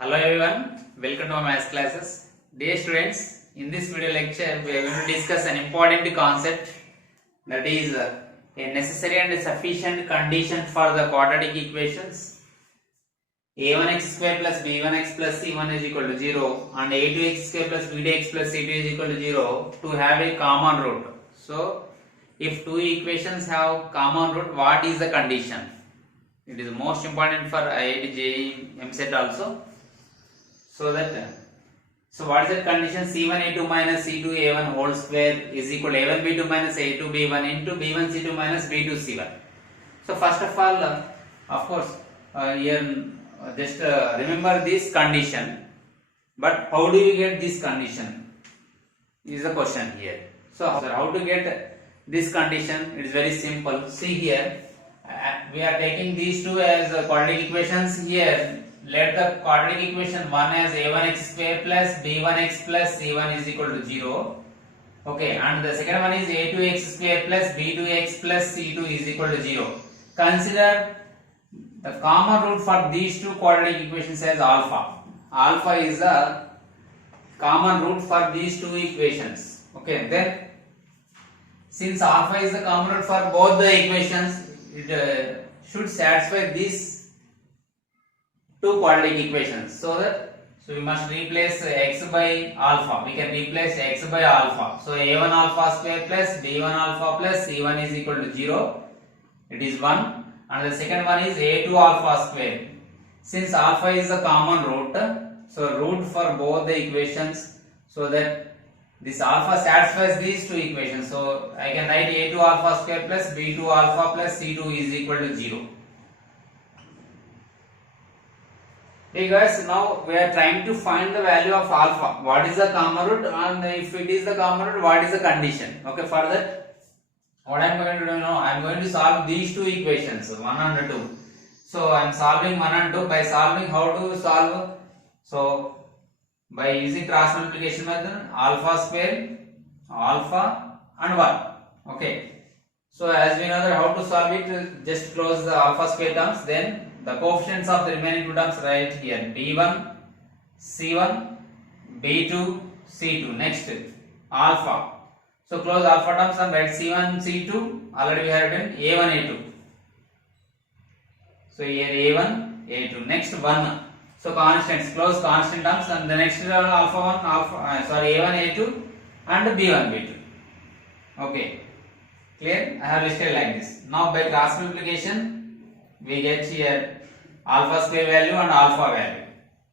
Hello everyone, welcome to my maths classes. Dear students, in this video lecture we are going to discuss an important concept, that is a necessary and sufficient condition for the quadratic equations a1x square plus b1x plus c1 is equal to 0 and a2x square plus bx plus c2 is equal to 0 to have a common root. So if two equations have common root, what is the condition? It is most important for IIT JEE MCET also. So what is the condition? C1a2 minus C2a1 whole square is equal to a1b2 minus a2b1 into b1c2 minus b2c1. So first of all, of course, here just remember this condition. But how do you get this condition? Is the question here. So how to get this condition? It is very simple. See here, we are taking these two as quadratic equations here. Let the quadratic equation one as a1x square plus b1x plus c1 is equal to 0. Okay, and the second one is a2x square plus b2x plus c2 is equal to 0. Consider the common root for these two quadratic equations as alpha. Alpha is the common root for these two equations. Okay, then since alpha is the common root for both the equations, it should satisfy these two quadratic equations. So we must replace x by alpha. We can replace x by alpha. So a1 alpha square plus b1 alpha plus c1 is equal to 0. It is 1. And the second one is a2 alpha square. Since alpha is the common root, so root for both the equations, so that this alpha satisfies these two equations. So I can write a2 alpha square plus b2 alpha plus c2 is equal to 0. Hey guys, now we are trying to find the value of alpha. What is the common root, and if it is the common root, what is the condition? Okay, for that, what I am going to do now, I am going to solve these two equations, 1 and 2. So I am solving 1 and 2. By solving, how to solve? So by using cross multiplication method, alpha square, alpha and 1. Okay. So as we know that how to solve it, just close the alpha square terms, then the coefficients of the remaining two terms right here, b1, c1, b2, c2. Next, alpha. So close alpha terms and write c1, c2. Already we have written a1, a2. So here a1, a2. Next 1. So constants, close constant terms, and the next alpha 1, a1, a2 and b1, b2. Okay. Clear? I have listed like this. Now by cross multiplication, we get here alpha square value and alpha value.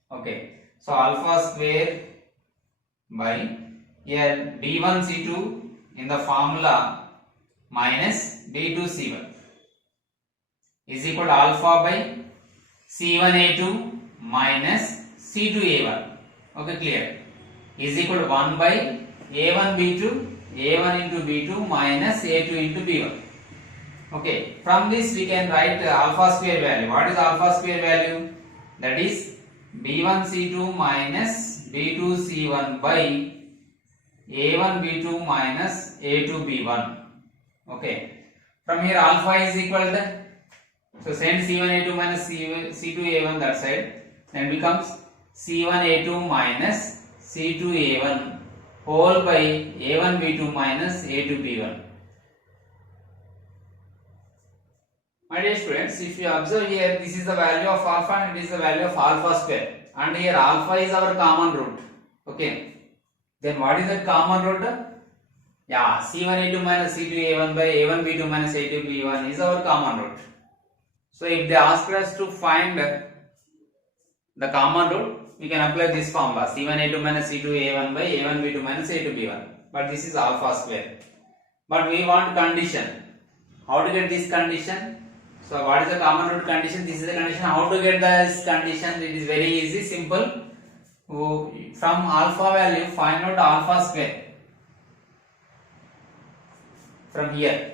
Okay, so alpha square by here b1 c2 in the formula minus b2 c1 is equal to alpha by c1 a2 minus c2 a1. Okay, clear? Is equal to 1 by a1 b2 a1 into b2 minus a2 into b1. Okay, from this we can write alpha square value. What is alpha square value? That is b1 c2 minus b2 c1 by a1 b2 minus a2 b1. Okay, from here alpha is equal to, so send c1 a2 minus c2 a1 that side, then becomes c1 a2 minus c2 a1 whole by a1 b2 minus a2 b1. My dear students, if you observe here, this is the value of alpha and it is the value of alpha square, and here alpha is our common root. Okay, then what is that common root? Yeah, c1a2 minus c2a1 by a1 b2 minus a2 b1 is our common root. So if they ask us to find the common root, we can apply this formula, c1a2 minus c2a1 by a1 b2 minus a2 b1, but this is alpha square. But we want condition. How to get this condition? So what is the common root condition? This is the condition. How to get this condition? It is very easy, simple. From alpha value, find out alpha square from here.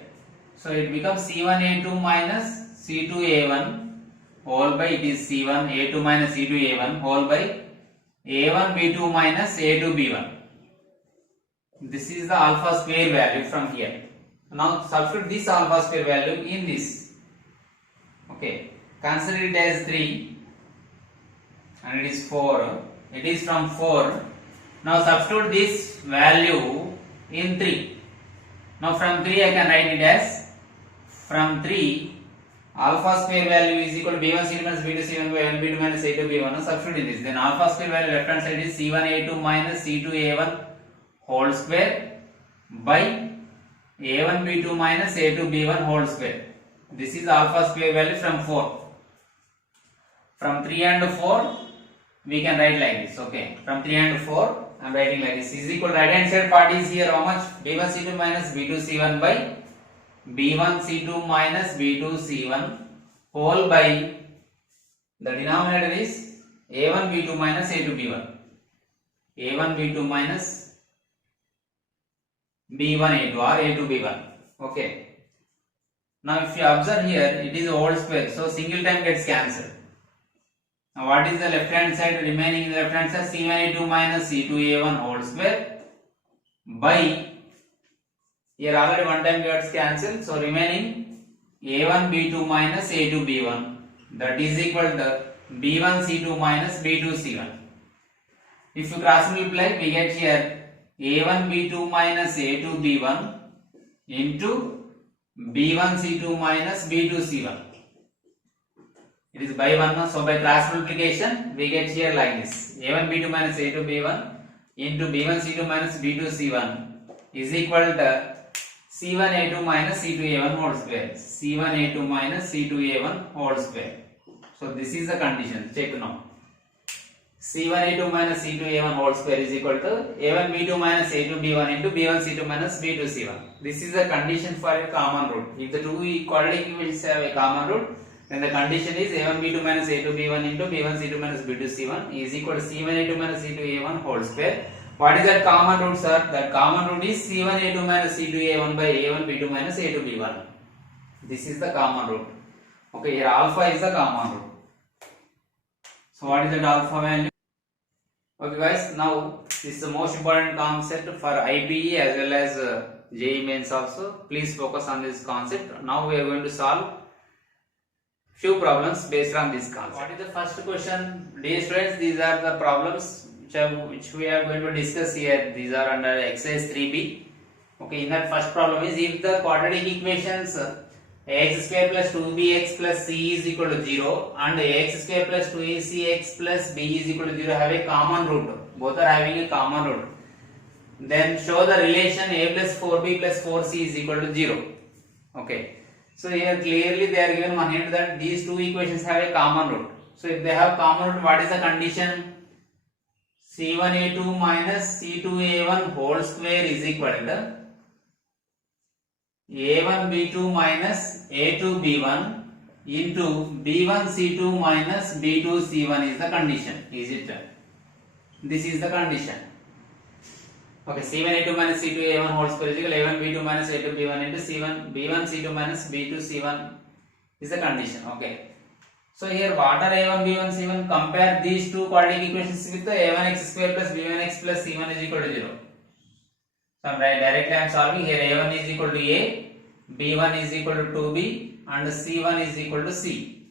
So it becomes c1a2 minus c2a1 whole by, it is c1 a2 minus c2 a1 whole by a1 b2 minus a2 b1. This is the alpha square value from here. Now substitute this alpha square value in this. Okay, consider it as 3. and it is 4. It is from 4. Now substitute this value in 3. Now from 3 I can write it as, from 3 alpha square value is equal to b1 c2 minus b2 c1 by 1 b2 minus a2 b1. Now substitute in this. Then alpha square value left hand side is c1 a2 minus c2 a1 whole square by a1 b2 minus a2 b1 whole square. This is alpha square value from 4. From 3 and 4 we can write like this. Okay, from 3 and 4 I am writing like this, is equal to right hand side part is here how much, b1 c2 minus b2 c1 by b1 c2 minus b2 c1 whole by the denominator is a1 b2 minus a2 b1, a1 b2 minus b1 a2 or a2 b1. Okay, now if you observe here it is a whole square, so single time gets cancelled. Now what is the left hand side remaining in the left hand side, c1 a2 minus c2 a1 whole square by, here already one time gets cancelled, so remaining a1 b2 minus a2 b1, that is equal to b1 c2 minus b2 c1. If you cross multiply we get here a1 b2 minus a2 b1 into b1 c2 minus b2 c1. It is by 1, so by cross multiplication we get here like this, a1 b2 minus a2 b1 into b1 c2 minus b2 c1 is equal to c1 a2 minus c2 a1 whole square, c1 a2 minus c2 a1 whole square. So this is the condition, check now. c1 a2 minus c2 a1 whole square is equal to a1 b2 minus a2 b1 into b1 c2 minus b2 c1. This is the condition for a common root. If the two quadratic equations have a common root, then the condition is a1 b2 minus a2 b1 into b1 c2 minus b2 c1 is equal to c1 a2 minus c2 a1 whole square. What is that common root, sir? That common root is c1 a2 minus c2 a1 by a1 b2 minus a2 b1. This is the common root. Okay, here alpha is the common root. So what is that alpha value? Okay guys, now this is the most important concept for IPE as well as JEE mains also. Please focus on this concept. Now we are going to solve few problems based on this concept. What is the first question? Dear students, these are the problems which we are going to discuss here. These are under exercise 3b. Okay, in that first problem is, if the quadratic equations ax square plus 2bx plus c is equal to 0 and ax square plus 2acx plus b is equal to 0 have a common root, both are having a common root, then show the relation a plus 4b plus 4c is equal to 0. Okay, so here clearly they are given one hint that these two equations have a common root. So if they have common root, what is the condition? c1a2 minus c2a1 whole square is equal to a1b2 minus a2b1 into b1c2 minus b2c1 is the condition. Is it? This is the condition. Okay, c1a2 minus c2a1 whole square is equal to a1b2 minus a2b1 into c1 b1c2 minus b2c1 is the condition. Okay. So here what are a1 b1 c1? Compare these two quadratic equations with the a1x square plus b1x plus c1 is equal to 0. So directly I am solving here. a1 is equal to a, b1 is equal to 2b and c1 is equal to c.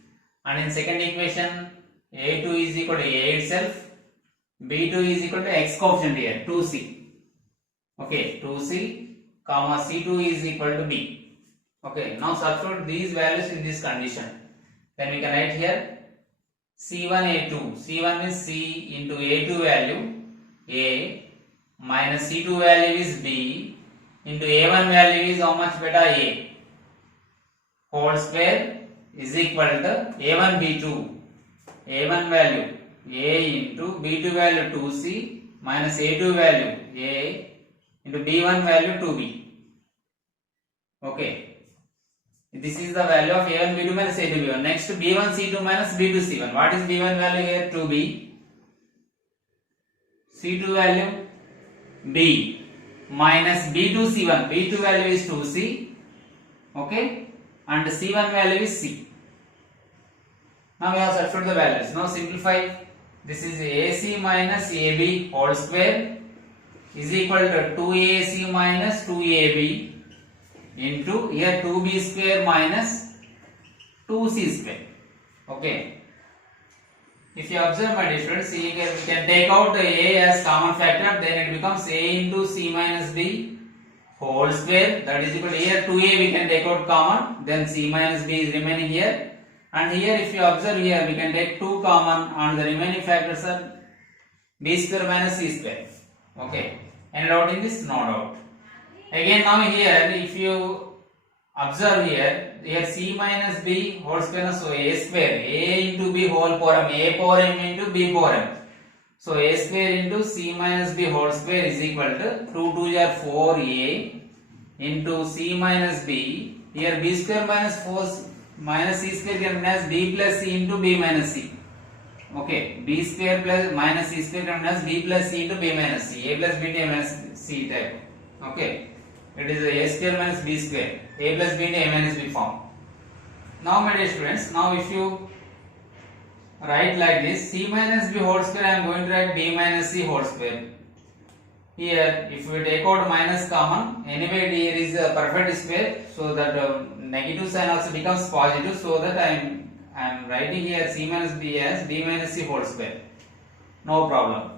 And in second equation a2 is equal to a itself, b2 is equal to x coefficient here 2c. Okay, 2c comma c2 is equal to b. Okay, now substitute these values in this condition. Then we can write here c1a2, c1 is c into a2 value a minus c2 value is b into a1 value is how much beta a whole square is equal to a1 b2, a1 value a into b2 value 2c minus a2 value a into b1 value 2b. Okay. This is the value of a1 b2 minus a2 b1. Next b1 c2 minus b2 c1. What is b1 value here? 2b. c2 value b minus b2 c1. b2 value is 2c. Okay. And c1 value is c. Now we have substituted the values. Now simplify. This is ac minus ab whole square is equal to 2ac minus 2ab into here 2b square minus 2c square. Okay. if you observe, my dear students, we can take out the a as common factor, then it becomes a into c minus b whole square, that is equal to here 2a we can take out common, then c minus b is remaining here, and here if you observe here we can take 2 common and the remaining factors are b square minus c square. Okay, any doubt in this? No doubt. Again now here if you observe here c minus b whole square, so a square, a into b whole power m, a power m into b power m. So a square into c minus b whole square is equal to 2 2 are 4a into c minus b. Here b square minus 4 minus c square can be as b plus c into b minus c. Okay, b square plus minus c square can be as b plus c into b minus c. A plus b into a minus c type. Okay, it is a square minus b square. A plus b into a minus b form. Now my dear students, now if you write like this, c minus b whole square, I am going to write b minus c whole square. Here if we take out minus common, anyway here is a perfect square, so that negative sign also becomes positive, so that I am writing here c minus b as b minus c whole square. No problem.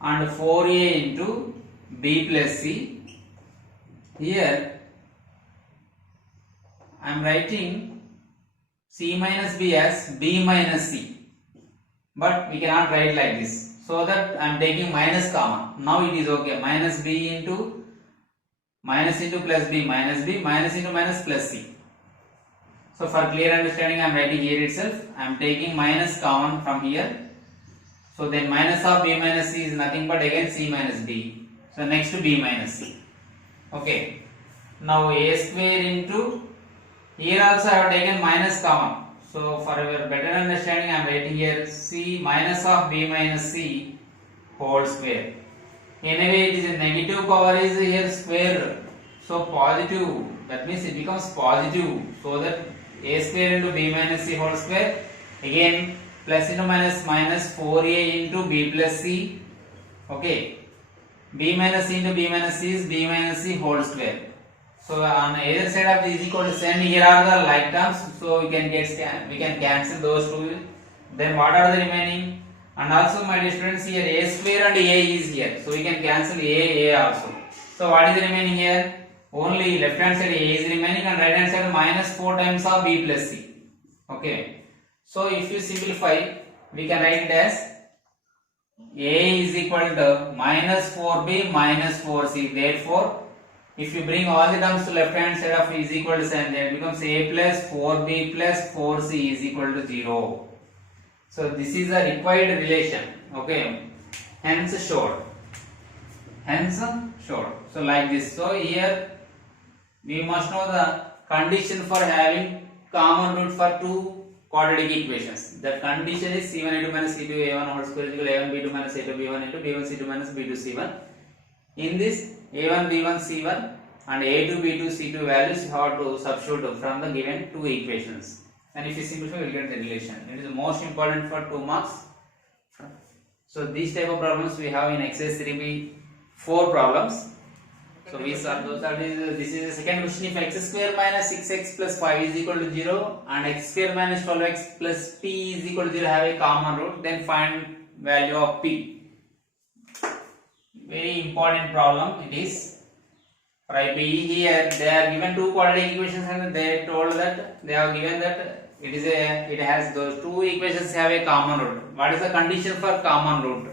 And 4a into b plus c. Here I am writing c minus b as b minus c, but we cannot write like this, so that I am taking minus common. Now it is okay, minus b into plus b minus into minus plus c. So for clear understanding I am writing here itself, I am taking minus common from here, so then minus of b minus c is nothing but again c minus b, so next to b minus c. Okay, now a square into, here also I have taken minus common, so for your better understanding I am writing here c minus of b minus c whole square. Anyway it is a negative power is here square, so positive, that means it becomes positive, so that a square into b minus c whole square, again plus into minus minus 4a into b plus c. Okay, b minus c into b minus c is b minus c whole square. So on either side of this is equal to send, here are the like terms, so we can cancel those two. Then what are the remaining? And also my dear students, here a square and a is here, so we can cancel a also. So what is remaining here? Only left hand side a is remaining and right hand side minus 4 times of b plus c. Okay, so if you simplify, we can write it as a is equal to minus 4b minus 4c. Therefore if you bring all the terms to left hand side of is equal to 7, then it becomes a plus 4b plus 4c is equal to 0. So this is a required relation. Okay, hence short. So like this. So here we must know the condition for having common root for two quadratic equations. The condition is c1a2 minus c2a1 whole square is equal to a1b2 minus a2b1 into b1c2 minus b2c1. In this a1 b1 c1 and a2 b2 c2 values you have to substitute from the given two equations, and if you simplify you will get the relation. It is the most important for 2 marks. So these type of problems we have in exercise 3b 4 problems. So we solve those. That is, this is the second question. If x square minus 6x plus 5 is equal to 0 and x square minus 12x plus p is equal to 0 have a common root, then find value of p. Very important problem it is. For IPE here they are given two quadratic equations and they told that they have given that it has those two equations have a common root. What is the condition for common root?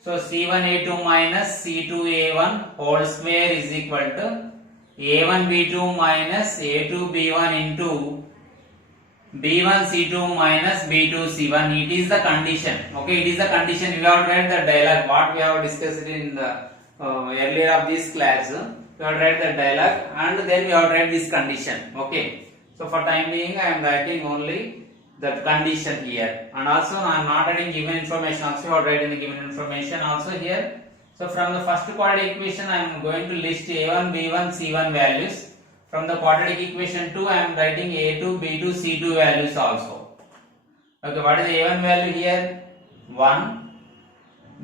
So c1a2 minus c2a1 whole square is equal to a1b2 minus a2b1 into b1c2 minus b2c1. It is the condition. Okay, it is the condition. We have read the dialogue what we have discussed in the earlier of this class. We have read the dialogue and then we have read this condition. Okay, so for time being I am writing only the condition here, and also I am not writing given information. Also you have written the given information also here. So from the first quadratic equation I am going to list a1 b1 c1 values. From the quadratic equation 2 I am writing a2 b2 c2 values also. Okay, what is the a1 value here? 1,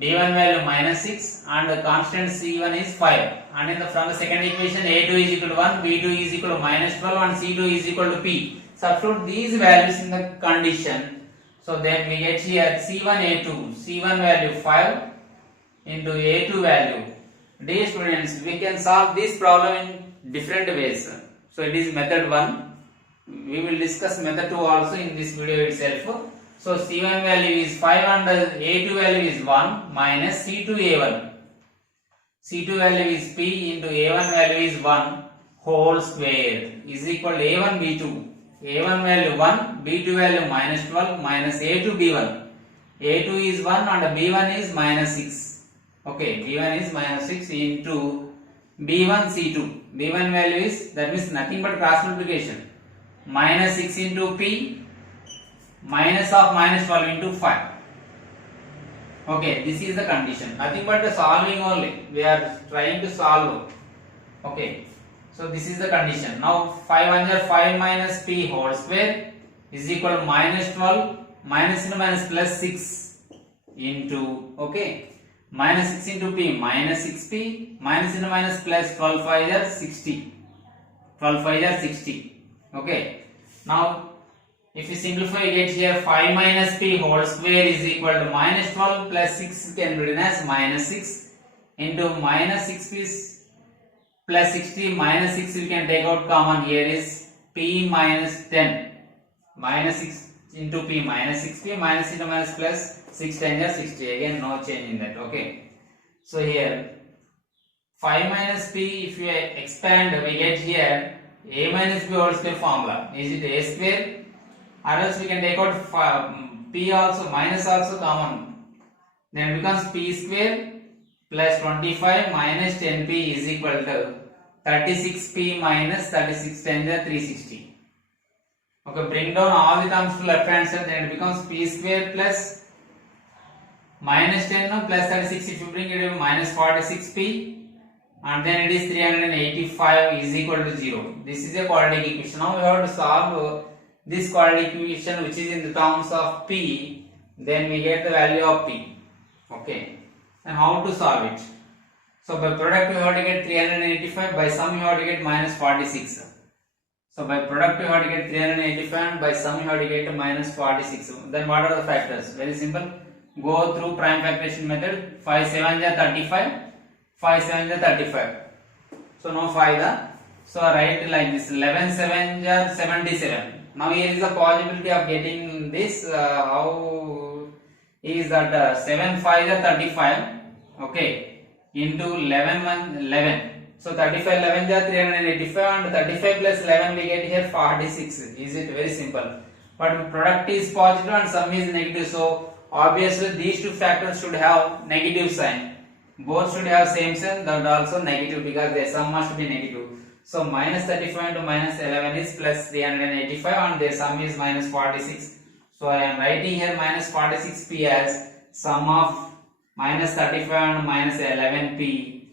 b1 value minus 6 and the constant c1 is 5, and in the from the second equation a2 is equal to 1, b2 is equal to minus 12 and c2 is equal to p. Substitute these values in the condition, So then we get here C1 A2, C1 value 5 into A2 value. Dear students, we can solve this problem in different ways. So it is method 1. We will discuss method 2 also in this video itself. So C1 value is 5 and A2 value is 1 minus C2 A1. C2 value is P into A1 value is 1 whole square is equal to A1 B2. A1 value 1, B2 value minus 12 minus A2 B1. A2 is 1 and B1 is minus 6. Okay, B1 is minus 6 into B1 C2. B1 value is, that means nothing but cross multiplication. Minus 6 into P minus of minus 12 into 5. Okay, this is the condition. Nothing but the solving only. We are trying to solve. Okay. So this is the condition. Now 5 under 5 minus P whole square is equal to minus 12 minus into minus plus 6 into, okay, minus 6 into P minus 6P minus into minus plus 12 5 are 60. 12 5 are 60. Okay. Now if you simplify, you get here 5 minus P whole square is equal to minus 12 plus 6 can be written as minus 6 into minus 6P plus 60 minus 6 we can take out common, here is P minus 10 minus 6 into P minus 6P minus into minus plus 6 10 is 60, again no change in that. Okay, so here 5 minus P, if you expand we get here A minus B whole square formula. Is it A square, or else we can take out P also, minus also common, then it becomes P square plus 25 minus 10P is equal to 36P minus 36 10 is 360. Okay, bring down all the terms to left hand side, then it becomes P square plus minus 10 no, plus 36, if you bring it to minus 46P, and then it is 385 is equal to 0. This is a quadratic equation. Now we have to solve this quadratic equation which is in the terms of P, then we get the value of P. Okay, and how to solve it? So by product we have to get 385, by sum you have to get minus 46. So by product you have to get 385 and by sum you have to get minus 46. Then what are the factors? Very simple. Go through prime factorization method. 5 7 are 35, 5 7 are 35. So now 5 so write like this, 11 7 are 77. Now here is the possibility of getting this. How is that 7 5 are 35. Okay. Into 11 1 11, so 35 11 are 385 and 35 plus 11 we get here 46. Is it very simple? But product is positive and sum is negative, so obviously these two factors should have negative sign. Both should have same sign, that also negative because their sum must be negative. So minus 35 into minus 11 is plus 385 and their sum is minus 46. So I am writing here minus 46P as sum of minus 35 and minus 11P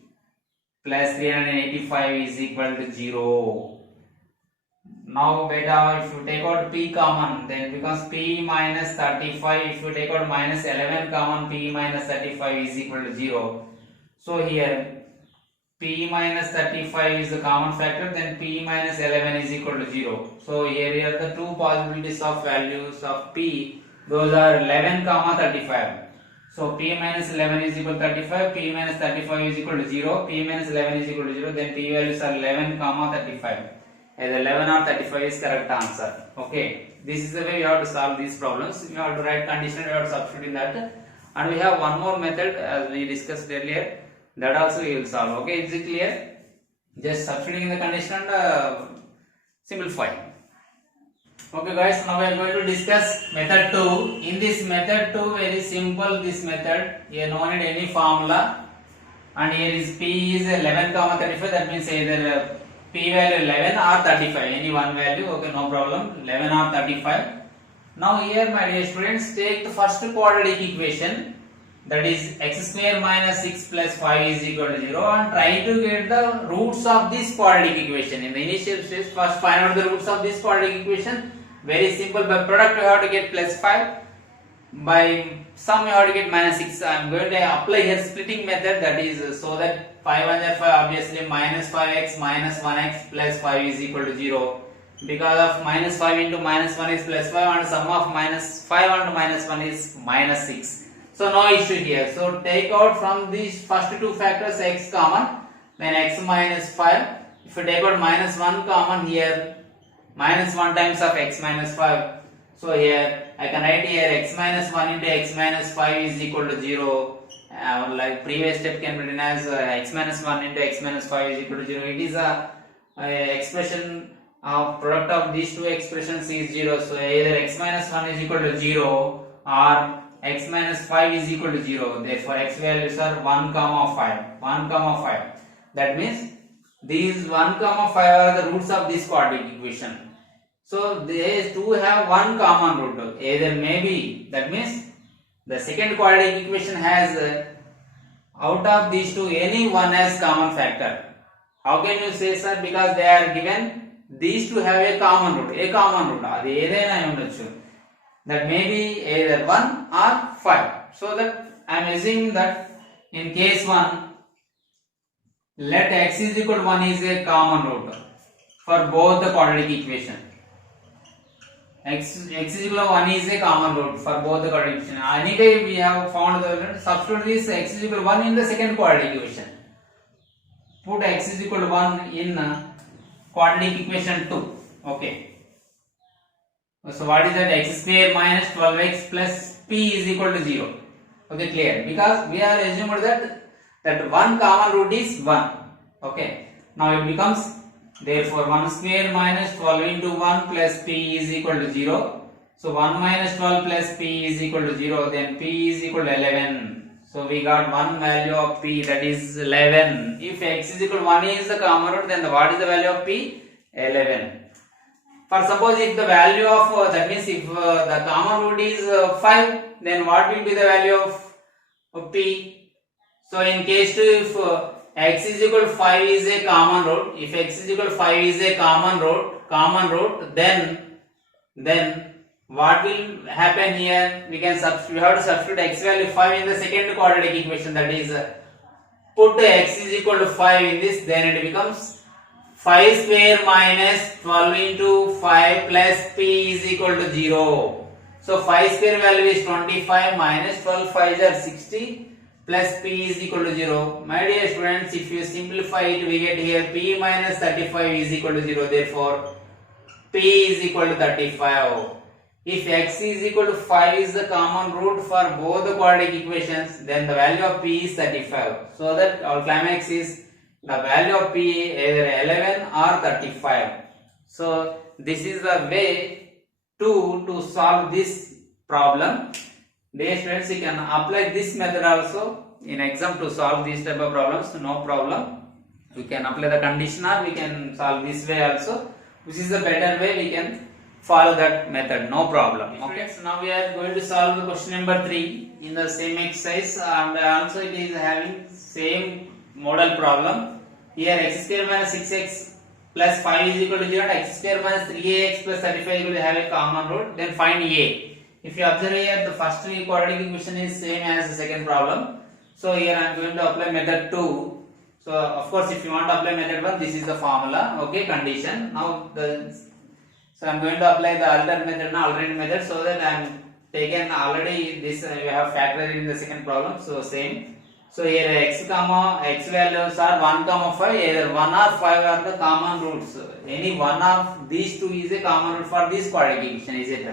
plus 385 is equal to 0. Now beta, if you take out P common, then it becomes P minus 35. If you take out minus 11 common, P minus 35 is equal to 0. So here P minus 35 is the common factor, then P minus 11 is equal to 0. So here are the two possibilities of values of P. Those are 11 comma 35. So P minus 11 is equal to 35, P minus 35 is equal to 0, P minus 11 is equal to 0, then P values are 11 comma 35. Either 11 or 35 is correct answer. Okay, this is the way you have to solve these problems. You have to write condition, you have to substitute in that. And we have one more method as we discussed earlier, that also we will solve. Okay, is it clear? Just substituting in the condition and simplify. Okay guys, now we are going to discuss method 2. In this method 2, very simple this method. Here no need any formula, and here is P is 11 comma 35, that means either P value 11 or 35, any one value. Okay, no problem, 11 or 35. Now here my dear students, take the first quadratic equation, that is x square minus 6 plus 5 is equal to 0, and try to get the roots of this quadratic equation. In the initial stage, first find out the roots of this quadratic equation. Very simple. By product you have to get plus 5, by sum you have to get minus 6. I am going to apply here splitting method, that is so that 5 under 5 obviously minus 5x minus 1x plus 5 is equal to 0. because of minus 5 into minus 1 is plus 5 and sum of minus 5 and minus 1 is minus 6. So no issue here. So take out from these first two factors x common, then x minus 5. If you take out minus 1 common here, minus 1 times of x minus 5. So here I can write here x minus 1 into x minus 5 is equal to 0. Like previous step can be written as x minus 1 into x minus 5 is equal to 0. It is a expression of product of these two expressions is 0. So either x minus 1 is equal to 0 or x minus 5 is equal to 0. Therefore x values are 1 comma 5. 1 comma 5. That means these 1 comma 5 are the roots of this quadratic equation. So they two have one common root. Either maybe, that means the second quadratic equation has out of these two any one as common factor. How can you say, sir? Because they are given these two have a common root. A common root. That may be either 1 or 5. So that I am assuming that in case 1, let x is equal to 1 is a common root for both the quadratic equation. X is equal to 1 is a common root for both the quadratic equation. Anyway, we have found the substitute this x is equal to 1 in the second quadratic equation. Put x is equal to 1 in quadratic equation 2. Okay. So what is that? X square minus 12x plus p is equal to 0. Okay, clear? Because we are assumed that one common root is 1. Okay. Now it becomes, therefore 1 square minus 12 into 1 plus p is equal to 0. So 1 minus 12 plus p is equal to 0. Then p is equal to 11. So we got one value of p, that is 11. If x is equal to 1 is the common root, then what is the value of p? 11. For suppose if the value of that means if the common root is 5, then what will be the value of p? So in case 2, if x is equal to 5 is a common root, if x is equal to 5 is a common root, then what will happen here? We can substitute. We have to substitute x value 5 in the second quadratic equation. That is, put x is equal to 5 in this, then it becomes 5 square minus 12 into 5 plus p is equal to 0. So 5 square value is 25 minus 12 5s are 60 plus p is equal to 0. My dear students, if you simplify it, we get here p minus 35 is equal to 0. Therefore, p is equal to 35. If x is equal to 5 is the common root for both the quadratic equations, then the value of p is 35. So that our climax is the value of p either 11 or 35. So this is the way to solve this problem. Dear students, you can apply this method also in exam to solve these type of problems. No problem. We can apply the condition or we can solve this way also. Which is the better way, we can follow that method. No problem. Okay. So now we are going to solve the question number 3 in the same exercise, and also it is having same model problem. Here x square minus 6x plus 5 is equal to 0 and x square minus 3ax plus 35 is equal to have a common root. Then find a. If you observe here, the first quadratic equation is same as the second problem. So here I am going to apply method 2. So of course, if you want to apply method 1, this is the formula. Okay, condition. Now so I am going to apply the alternate method, so that I am taken already this we have factored in the second problem. So same. So here x values are 1 comma 5, either 1 or 5 are the common roots. Any one of these two is a common root for this quadratic equation, is it?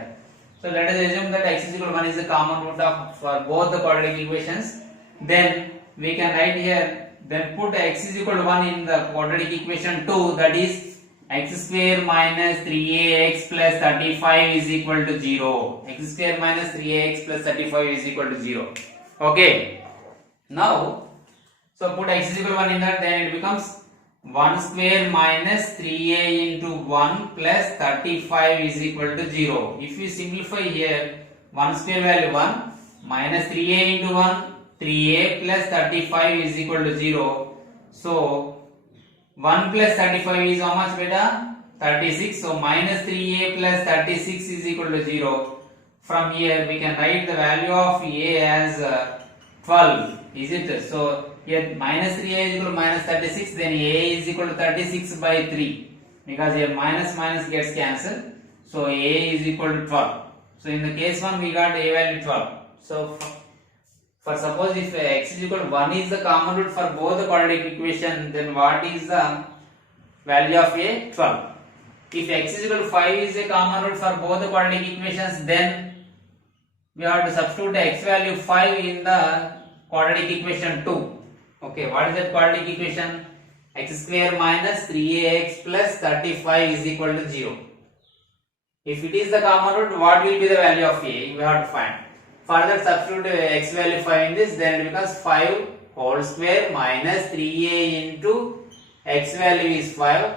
So let us assume that x is equal to 1 is the common root for both the quadratic equations. Then we can write here, then put x is equal to 1 in the quadratic equation 2, that is x square minus 3ax plus 35 is equal to 0. X square minus 3ax plus 35 is equal to 0. Okay. Now, so put x is equal to 1 in that, then it becomes 1 square minus 3a into 1 plus 35 is equal to 0. If you simplify here, 1 square value 1 minus 3a into 1, 3a plus 35 is equal to 0. So 1 plus 35 is how much beta? 36. So minus 3a plus 36 is equal to 0. From here we can write the value of a as 12. Is it? So here minus 3a is equal to minus 36, then a is equal to 36 by 3. because here minus minus gets cancelled. So a is equal to 12. So in the case 1 we got a value 12. So for suppose if x is equal to 1 is the common root for both the quadratic equation, then what is the value of a? 12. If x is equal to 5 is a common root for both the quadratic equations, then we have to substitute the x value 5 in the quadratic equation 2. Okay, what is that quadratic equation? X square minus 3ax plus 35 is equal to 0. If it is the common root, what will be the value of a? We have to find. Further substitute x value 5 in this, then it becomes 5 whole square minus 3a into x value is 5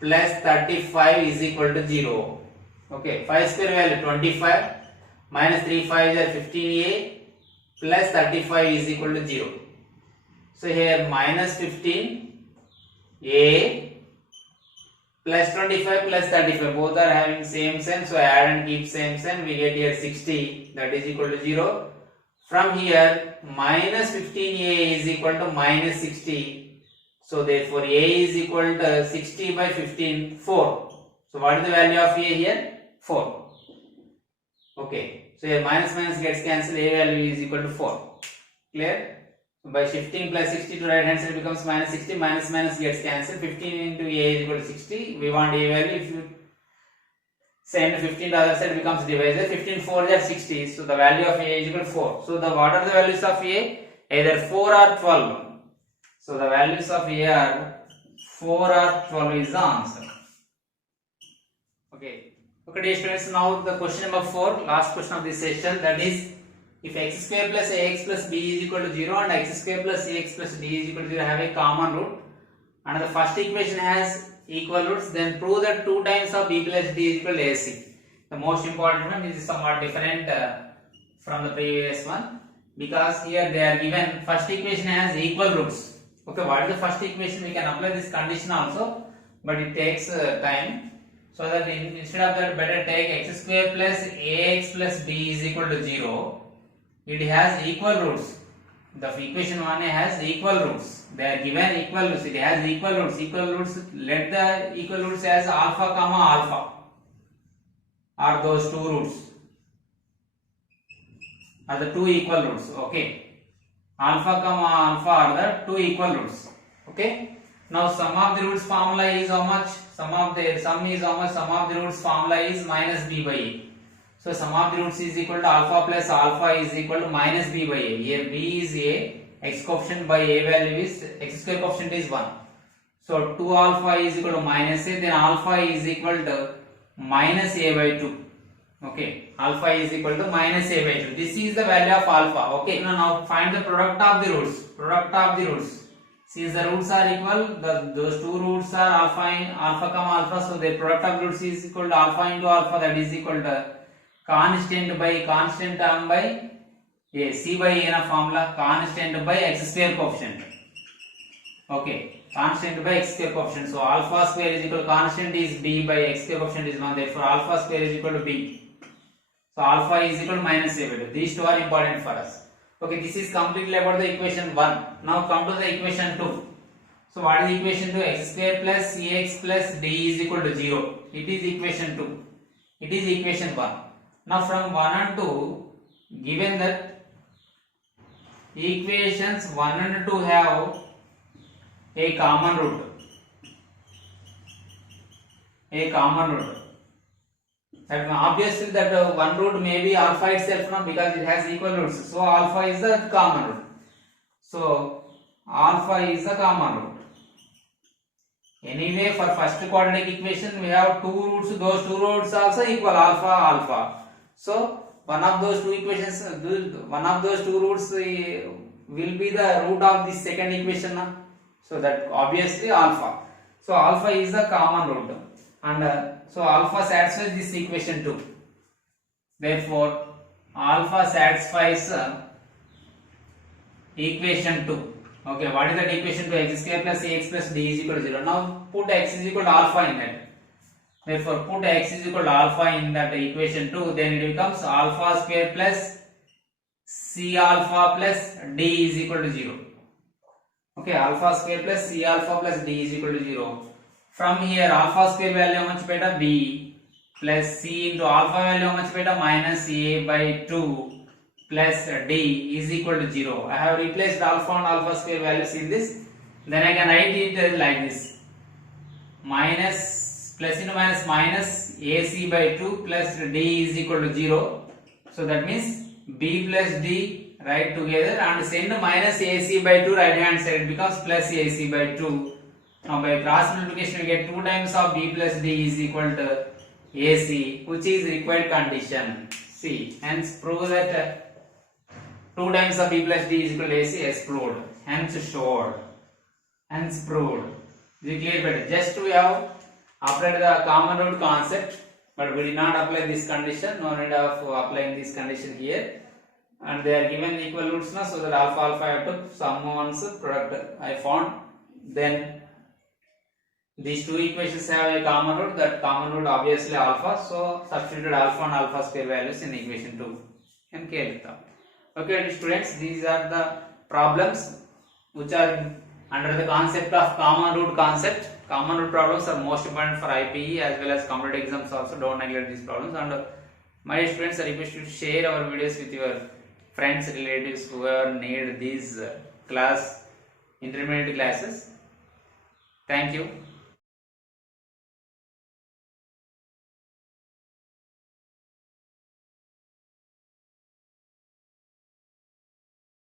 plus 35 is equal to 0. Okay, 5 square value 25 minus 3 5 is 15a plus 35 is equal to 0. So here minus 15a plus 25 plus 35 both are having same sign, so add and keep same sign, we get here 60, that is equal to 0. From here minus 15a is equal to minus 60, so therefore a is equal to 60 by 15, 4. So what is the value of a here? 4. Okay, so here minus minus gets cancelled, a value is equal to 4. Clear? By shifting plus 60 to right hand side becomes minus 60, minus minus gets cancelled, 15 into a is equal to 60, we want a value, if you send 15 to the other side becomes divisor, 15 4 is 60, so the value of a is equal to 4. So what are the values of a? Either 4 or 12. So the values of a are 4 or 12 is the answer. Okay, dear students, now the question number 4, last question of this session, that is, if x square plus ax plus b is equal to 0 and x square plus ax plus d is equal to 0 have a common root and the first equation has equal roots, then prove that 2 times of b plus d is equal to ac. The most important one is somewhat different from the previous one, because here they are given first equation has equal roots. Okay, what is the first equation? We can apply this condition also, but it takes time. So that instead of that, better take x square plus ax plus b is equal to 0. It has equal roots. The equation 1 has equal roots. They are given equal roots. It has equal roots. Equal roots. Let the equal roots as alpha comma alpha are those two roots. Are the two equal roots. Okay. Alpha comma alpha are the two equal roots. Okay. Now sum of the roots formula is how much? Sum is how much? Sum of the roots formula is minus b by a. So sum of the roots is equal to alpha plus alpha is equal to minus b by a. Here b is a, x coefficient by a value is, x square coefficient is 1. So 2 alpha is equal to minus a, then alpha is equal to minus a by 2. Okay, alpha is equal to minus a by 2. This is the value of alpha. Okay, now find the product of the roots. Product of the roots. Since the roots are equal, those two roots are alpha comma alpha, so the product of roots is equal to alpha into alpha, that is equal to constant by constant term by a, c by a na formula, constant by x square coefficient. Okay, constant by x square coefficient. So alpha square is equal to constant is b by x square coefficient is 1. Therefore alpha square is equal to b. So alpha is equal to minus a by 2. These two are important for us. Okay, this is completely about the equation 1. Now come to the equation 2. So what is equation 2? X square plus cx plus d is equal to 0. It is equation 2. It is equation 1. Now from 1 and 2, given that equations 1 and 2 have a common root. A common root. That obviously that one root may be alpha itself now, because it has equal roots. So alpha is the common root. So alpha is the common root. Anyway, for first quadratic equation we have two roots. Those two roots also equal alpha alpha. So one of those two equations, one of those two roots will be the root of the second equation. So that obviously alpha. So alpha is the common root, and so alpha satisfies this equation 2. Therefore alpha satisfies equation 2. Okay, what is that equation 2? X square plus ax plus d is equal to 0. Now put x is equal to alpha in that. Therefore put x is equal to alpha in that equation 2, then it becomes alpha square plus c alpha plus d is equal to 0. Okay, alpha square plus c alpha plus d is equal to 0. from here alpha square value how much beta b plus c into alpha value how much beta minus a by 2 plus d is equal to 0. I have replaced alpha and alpha square values in this. Then I can write it like this: minus plus into minus minus ac by 2 plus d is equal to 0. So that means b plus d write together and send minus ac by 2 right hand side, it becomes plus ac by 2. Now by cross multiplication we get 2 times of b plus d is equal to ac, which is required condition. See, hence prove that 2 times of b plus d is equal to ac is proved. Hence showed. Hence proved. Is it clear? But just we have applied the common root concept, but we did not apply this condition. No need of applying this condition here. And they are given equal roots now, so that alpha alpha I have to sum one's product I found. Then these two equations have a common root. That common root obviously alpha, so substituted alpha and alpha square values in equation 2. Okay, students, these are the problems which are under the concept of common root concept. Common root problems are most important for IPE as well as competitive exams also. Don't neglect these problems. And my students, I request you to share our videos with your friends, relatives who need these intermediate classes. Thank you.